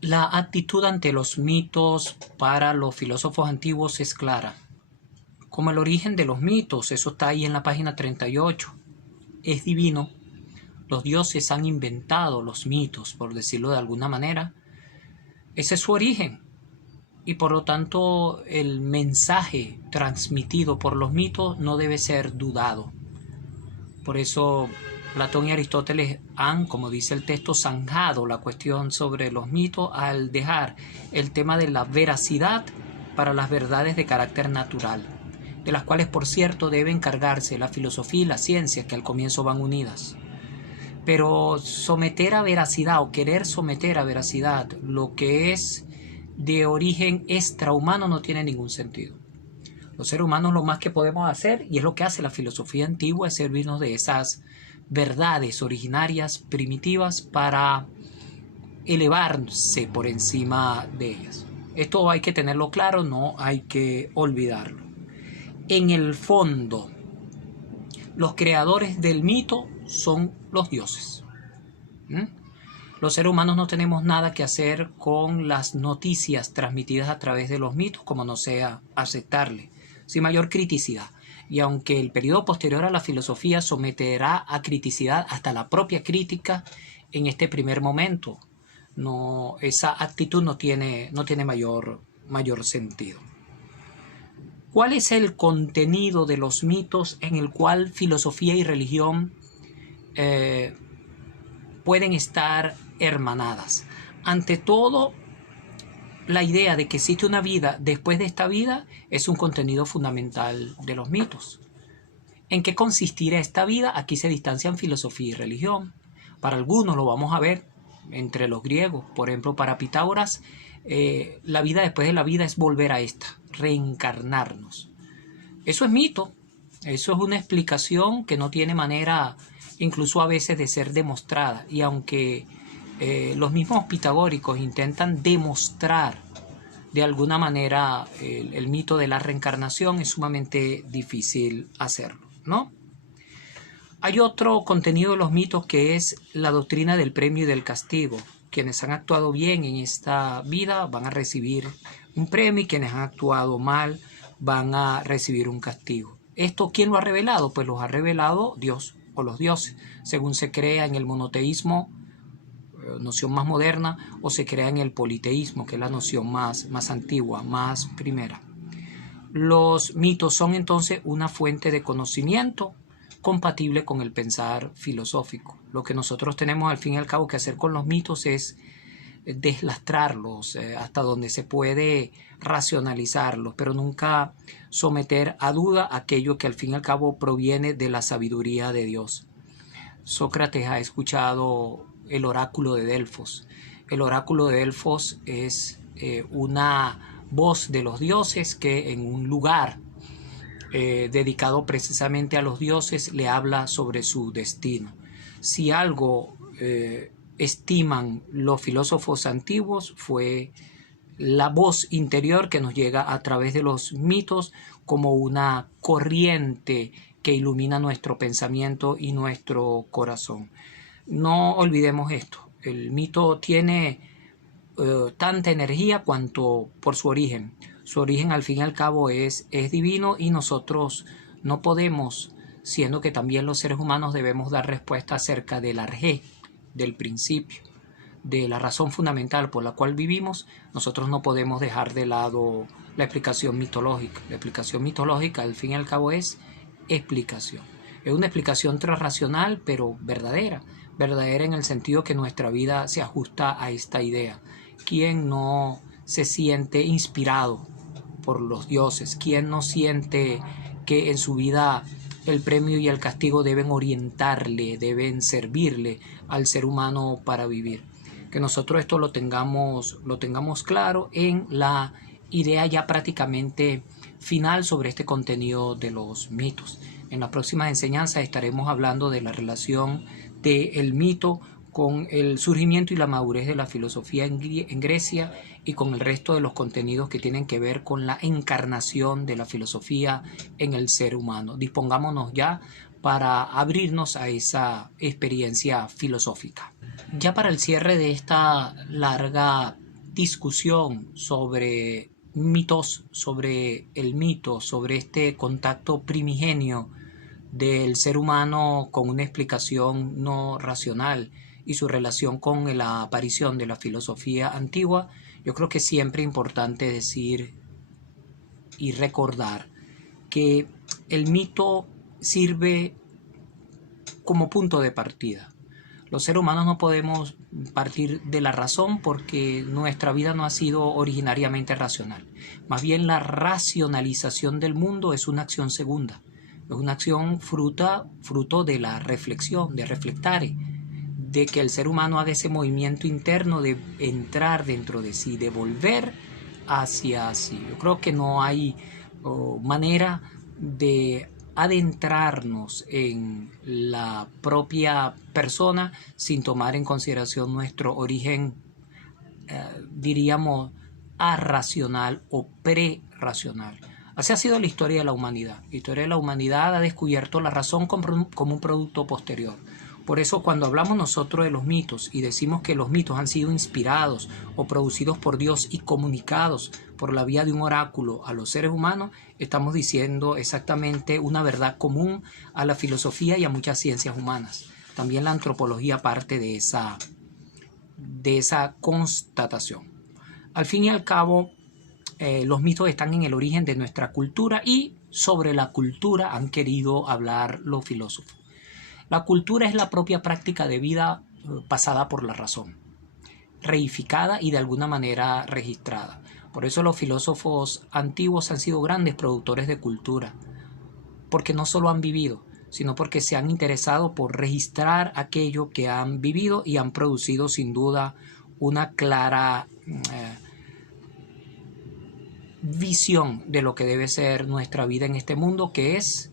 La actitud ante los mitos para los filósofos antiguos es clara. Como el origen de los mitos, eso está ahí en la página 38, es divino. Los dioses han inventado los mitos, por decirlo de alguna manera. Ese es su origen. Y por lo tanto, el mensaje transmitido por los mitos no debe ser dudado. Por eso Platón y Aristóteles han, como dice el texto, zanjado la cuestión sobre los mitos al dejar el tema de la veracidad para las verdades de carácter natural, de las cuales, por cierto, debe encargarse la filosofía y la ciencia, que al comienzo van unidas. Pero someter a veracidad o querer someter a veracidad lo que es de origen extrahumano no tiene ningún sentido. Los seres humanos lo más que podemos hacer, y es lo que hace la filosofía antigua, es servirnos de esas verdades originarias, primitivas, para elevarse por encima de ellas. Esto hay que tenerlo claro, no hay que olvidarlo. En el fondo, los creadores del mito son los dioses. Los seres humanos no tenemos nada que hacer con las noticias transmitidas a través de los mitos, como no sea aceptarle, sin mayor criticidad. Y aunque el periodo posterior a la filosofía someterá a criticidad hasta la propia crítica, en este primer momento esa actitud no tiene mayor sentido. ¿Cuál es el contenido de los mitos en el cual filosofía y religión pueden estar hermanadas? Ante todo, la idea de que existe una vida después de esta vida es un contenido fundamental de los mitos. ¿En qué consistirá esta vida? Aquí se distancian filosofía y religión. Para algunos lo vamos a ver entre los griegos. Por ejemplo, para Pitágoras, la vida después de la vida es volver a esta, reencarnarnos. Eso es mito. Eso es una explicación que no tiene manera, incluso a veces, de ser demostrada. Y aunque los mismos pitagóricos intentan demostrar de alguna manera el mito de la reencarnación, es sumamente difícil hacerlo, ¿no? Hay otro contenido de los mitos que es la doctrina del premio y del castigo. Quienes han actuado bien en esta vida van a recibir un premio y quienes han actuado mal van a recibir un castigo. ¿Esto quién lo ha revelado? Pues lo ha revelado Dios o los dioses, según se crea en el monoteísmo, noción más moderna, o se crea en el politeísmo, que es la noción más antigua, más primera. Los mitos son entonces una fuente de conocimiento compatible con el pensar filosófico. Lo que nosotros tenemos al fin y al cabo que hacer con los mitos es deslastrarlos hasta donde se puede racionalizarlos, pero nunca someter a duda aquello que al fin y al cabo proviene de la sabiduría de Dios. Sócrates ha escuchado el oráculo de Delfos. El oráculo de Delfos es una voz de los dioses que en un lugar dedicado precisamente a los dioses le habla sobre su destino. Si algo estiman los filósofos antiguos fue la voz interior que nos llega a través de los mitos como una corriente que ilumina nuestro pensamiento y nuestro corazón. No olvidemos esto, el mito tiene tanta energía cuanto por su origen. Su origen al fin y al cabo es divino y nosotros no podemos, siendo que también los seres humanos debemos dar respuesta acerca del arjé, del principio, de la razón fundamental por la cual vivimos. Nosotros no podemos dejar de lado la explicación mitológica. La explicación mitológica al fin y al cabo es explicación. Es una explicación transracional pero verdadera. Verdadera en el sentido que nuestra vida se ajusta a esta idea. ¿Quién no se siente inspirado por los dioses? ¿Quién no siente que en su vida el premio y el castigo deben orientarle, deben servirle al ser humano para vivir? Que nosotros esto lo tengamos claro en la idea ya prácticamente final sobre este contenido de los mitos. En las próximas enseñanzas estaremos hablando de la relación del mito con el surgimiento y la madurez de la filosofía en Grecia y con el resto de los contenidos que tienen que ver con la encarnación de la filosofía en el ser humano. Dispongámonos ya para abrirnos a esa experiencia filosófica. Ya para el cierre de esta larga discusión sobre mitos, sobre el mito, sobre este contacto primigenio del ser humano con una explicación no racional y su relación con la aparición de la filosofía antigua, yo creo que siempre es importante decir y recordar que el mito sirve como punto de partida. Los seres humanos no podemos partir de la razón porque nuestra vida no ha sido originariamente racional. Más bien la racionalización del mundo es una acción segunda. Es una acción fruto de la reflexión, de reflectare, de que el ser humano haga ese movimiento interno de entrar dentro de sí, de volver hacia sí. Yo creo que no hay manera de adentrarnos en la propia persona sin tomar en consideración nuestro origen, diríamos, arracional o prerracional. Así ha sido la historia de la humanidad. La historia de la humanidad ha descubierto la razón como un producto posterior. Por eso cuando hablamos nosotros de los mitos y decimos que los mitos han sido inspirados o producidos por Dios y comunicados por la vía de un oráculo a los seres humanos, estamos diciendo exactamente una verdad común a la filosofía y a muchas ciencias humanas. También la antropología parte de esa constatación. Al fin y al cabo, los mitos están en el origen de nuestra cultura y sobre la cultura han querido hablar los filósofos. La cultura es la propia práctica de vida pasada por la razón, reificada y de alguna manera registrada. Por eso los filósofos antiguos han sido grandes productores de cultura, porque no solo han vivido, sino porque se han interesado por registrar aquello que han vivido y han producido sin duda una clara visión de lo que debe ser nuestra vida en este mundo, que es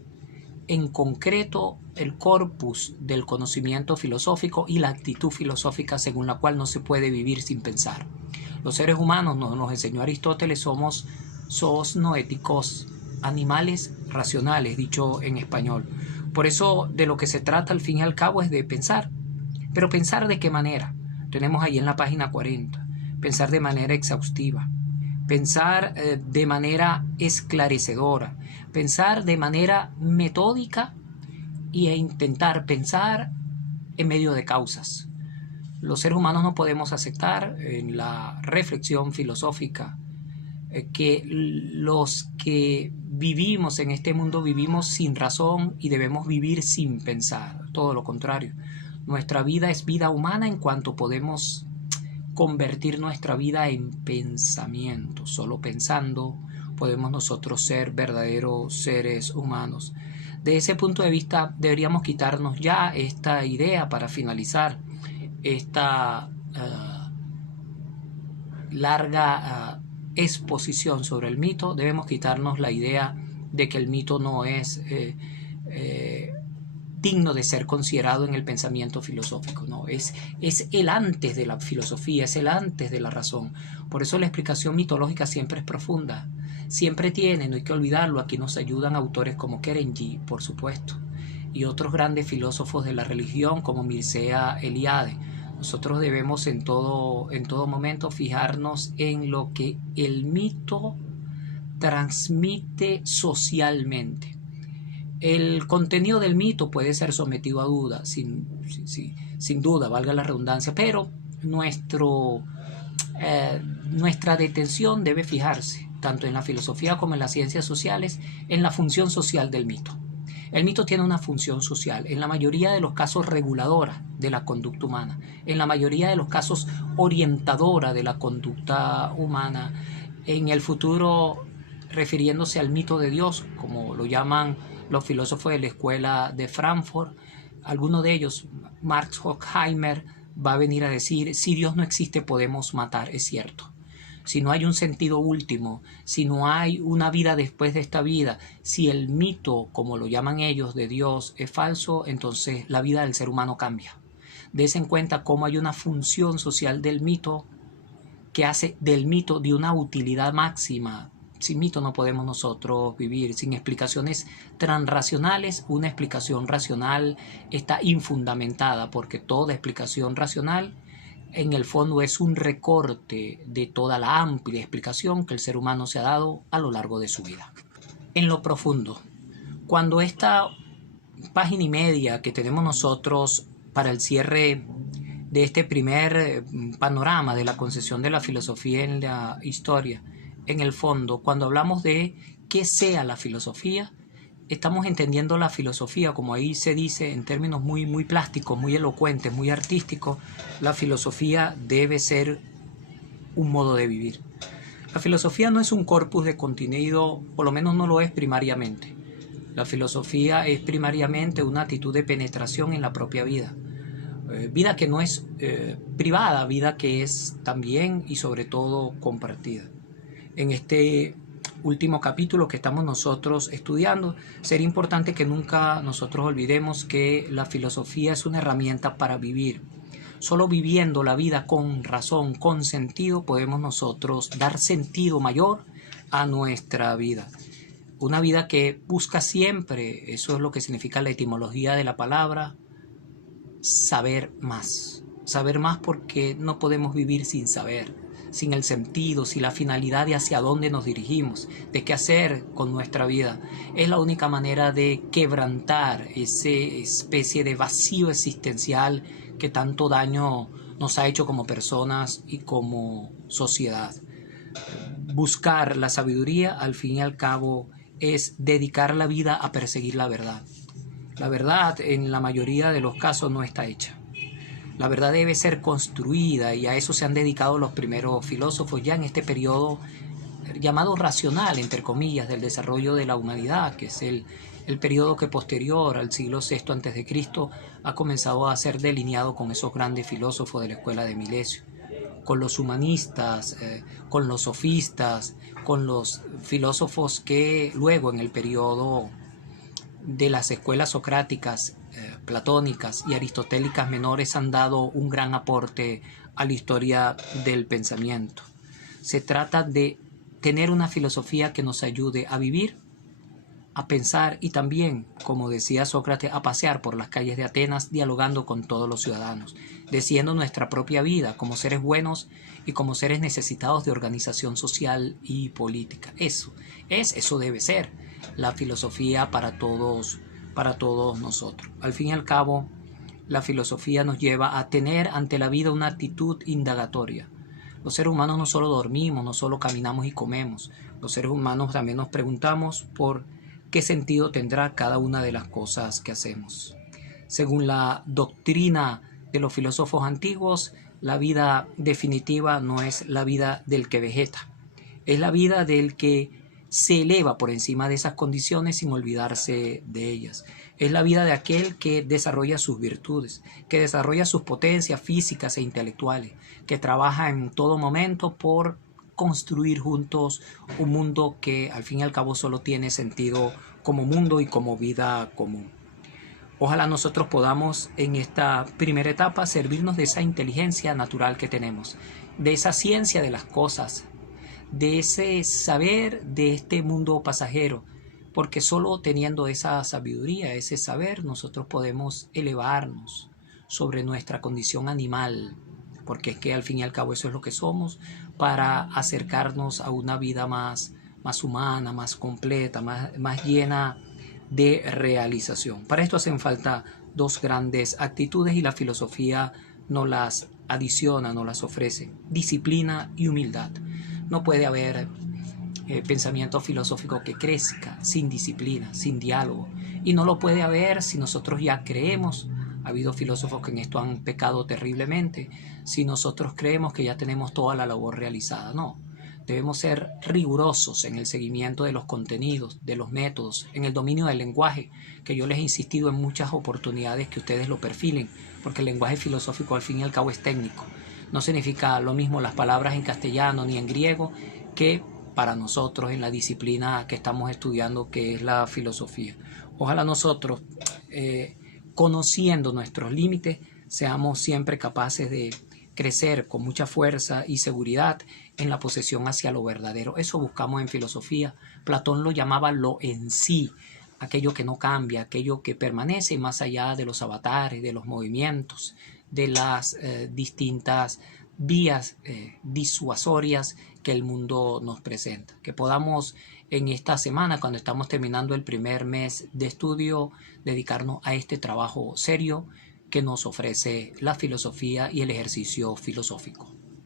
en concreto el corpus del conocimiento filosófico y la actitud filosófica según la cual no se puede vivir sin pensar. Los seres humanos, nos enseñó Aristóteles, somos zoosnoéticos, animales racionales, dicho en español. Por eso de lo que se trata al fin y al cabo es de pensar. Pero pensar de qué manera. Tenemos ahí en la página 40. Pensar de manera exhaustiva. Pensar de manera esclarecedora. Pensar de manera metódica e intentar pensar en medio de causas. Los seres humanos no podemos aceptar en la reflexión filosófica que los que vivimos en este mundo vivimos sin razón y debemos vivir sin pensar. Todo lo contrario. Nuestra vida es vida humana en cuanto podemos convertir nuestra vida en pensamiento. Solo pensando podemos nosotros ser verdaderos seres humanos. De ese punto de vista deberíamos quitarnos ya esta idea para finalizar esta larga exposición sobre el mito. Debemos quitarnos la idea de que el mito no es digno de ser considerado en el pensamiento filosófico, ¿no? Es el antes de la filosofía, es el antes de la razón. Por eso la explicación mitológica siempre es profunda, siempre tiene, no hay que olvidarlo, aquí nos ayudan autores como Kerenji, por supuesto, y otros grandes filósofos de la religión como Mircea Eliade. Nosotros debemos en todo momento fijarnos en lo que el mito transmite socialmente. El contenido del mito puede ser sometido a duda, sin duda, valga la redundancia, pero nuestra detención debe fijarse, tanto en la filosofía como en las ciencias sociales, en la función social del mito. El mito tiene una función social, en la mayoría de los casos reguladora de la conducta humana, en la mayoría de los casos orientadora de la conducta humana, en el futuro refiriéndose al mito de Dios, como lo llaman los filósofos de la escuela de Frankfurt. Alguno de ellos, Max Horkheimer, va a venir a decir, si Dios no existe podemos matar, es cierto. Si no hay un sentido último, si no hay una vida después de esta vida, si el mito, como lo llaman ellos, de Dios es falso, entonces la vida del ser humano cambia. Des en cuenta cómo hay una función social del mito que hace del mito de una utilidad máxima. Sin mito no podemos nosotros vivir, sin explicaciones transracionales. Una explicación racional está infundamentada porque toda explicación racional en el fondo es un recorte de toda la amplia explicación que el ser humano se ha dado a lo largo de su vida. En lo profundo, cuando esta página y media que tenemos nosotros para el cierre de este primer panorama de la concepción de la filosofía en la historia, en el fondo, cuando hablamos de qué sea la filosofía, estamos entendiendo la filosofía, como ahí se dice en términos muy plásticos, muy elocuentes, muy artísticos. La filosofía debe ser un modo de vivir. La filosofía no es un corpus de contenido, por lo menos no lo es primariamente. La filosofía es primariamente una actitud de penetración en la propia vida. Vida que no es privada, vida que es también y sobre todo compartida. En este último capítulo que estamos nosotros estudiando, sería importante que nunca nosotros olvidemos que la filosofía es una herramienta para vivir. Solo viviendo la vida con razón, con sentido, podemos nosotros dar sentido mayor a nuestra vida. Una vida que busca siempre, eso es lo que significa la etimología de la palabra, saber más. Saber más porque no podemos vivir sin saber, sin el sentido, sin la finalidad de hacia dónde nos dirigimos, de qué hacer con nuestra vida. Es la única manera de quebrantar esa especie de vacío existencial que tanto daño nos ha hecho como personas y como sociedad. Buscar la sabiduría, al fin y al cabo, es dedicar la vida a perseguir la verdad. La verdad, en la mayoría de los casos, no está hecha. La verdad debe ser construida y a eso se han dedicado los primeros filósofos ya en este periodo llamado racional, entre comillas, del desarrollo de la humanidad, que es el periodo que posterior al siglo VI a.C. ha comenzado a ser delineado con esos grandes filósofos de la escuela de Milesio, con los humanistas, con los sofistas, con los filósofos que luego en el periodo de las escuelas socráticas, platónicas y aristotélicas menores han dado un gran aporte a la historia del pensamiento. Se trata de tener una filosofía que nos ayude a vivir, a pensar y también, como decía Sócrates, a pasear por las calles de Atenas dialogando con todos los ciudadanos, decidiendo nuestra propia vida como seres buenos y como seres necesitados de organización social y política. Eso debe ser la filosofía para todos nosotros. Al fin y al cabo, la filosofía nos lleva a tener ante la vida una actitud indagatoria. Los seres humanos no solo dormimos, no solo caminamos y comemos. Los seres humanos también nos preguntamos por qué sentido tendrá cada una de las cosas que hacemos. Según la doctrina de los filósofos antiguos, la vida definitiva no es la vida del que vegeta, es la vida del que se eleva por encima de esas condiciones sin olvidarse de ellas. Es la vida de aquel que desarrolla sus virtudes, que desarrolla sus potencias físicas e intelectuales, que trabaja en todo momento por construir juntos un mundo que al fin y al cabo solo tiene sentido como mundo y como vida común. Ojalá nosotros podamos en esta primera etapa servirnos de esa inteligencia natural que tenemos, de esa ciencia de las cosas, de ese saber de este mundo pasajero, porque solo teniendo esa sabiduría, ese saber, nosotros podemos elevarnos sobre nuestra condición animal, porque es que al fin y al cabo eso es lo que somos, para acercarnos a una vida más humana, más completa, más llena de realización. Para esto hacen falta dos grandes actitudes y la filosofía nos las adiciona, nos las ofrece: disciplina y humildad. No puede haber pensamiento filosófico que crezca sin disciplina, sin diálogo, y no lo puede haber si nosotros ya creemos. Ha habido filósofos que en esto han pecado terriblemente. Si nosotros creemos que ya tenemos toda la labor realizada, no. Debemos ser rigurosos en el seguimiento de los contenidos, de los métodos, en el dominio del lenguaje, que yo les he insistido en muchas oportunidades que ustedes lo perfilen, porque el lenguaje filosófico al fin y al cabo es técnico. No significa lo mismo las palabras en castellano ni en griego que para nosotros en la disciplina que estamos estudiando, que es la filosofía. Ojalá nosotros, conociendo nuestros límites, seamos siempre capaces de crecer con mucha fuerza y seguridad en la posesión hacia lo verdadero. Eso buscamos en filosofía. Platón lo llamaba lo en sí, aquello que no cambia, aquello que permanece más allá de los avatares, de los movimientos, de las distintas vías disuasorias que el mundo nos presenta. Que podamos en esta semana, cuando estamos terminando el primer mes de estudio, dedicarnos a este trabajo serio que nos ofrece la filosofía y el ejercicio filosófico.